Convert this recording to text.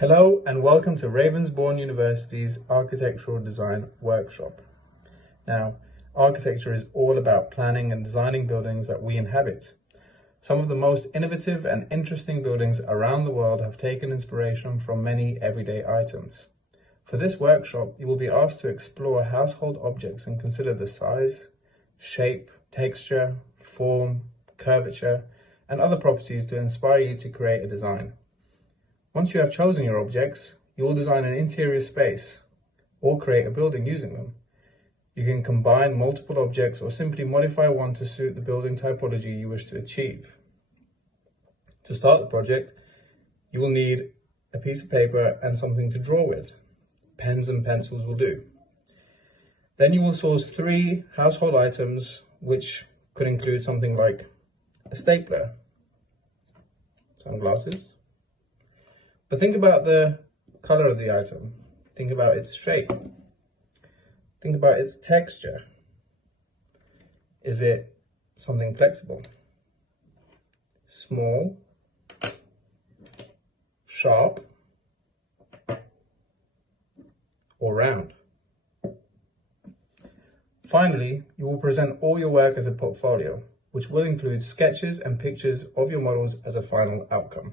Hello and welcome to Ravensbourne University's Architectural Design Workshop. Now, architecture is all about planning and designing buildings that we inhabit. Some of the most innovative and interesting buildings around the world have taken inspiration from many everyday items. For this workshop, you will be asked to explore household objects and consider the size, shape, texture, form, curvature, and other properties to inspire you to create a design. Once you have chosen your objects, you will design an interior space or create a building using them. You can combine multiple objects or simply modify one to suit the building typology you wish to achieve. To start the project, you will need a piece of paper and something to draw with. Pens and pencils will do. Then you will source 3 household items, which could include something like a stapler, sunglasses. But think about the color of the item. Think about its shape. Think about its texture. Is it something flexible, small, sharp, or round? Finally, you will present all your work as a portfolio, which will include sketches and pictures of your models as a final outcome.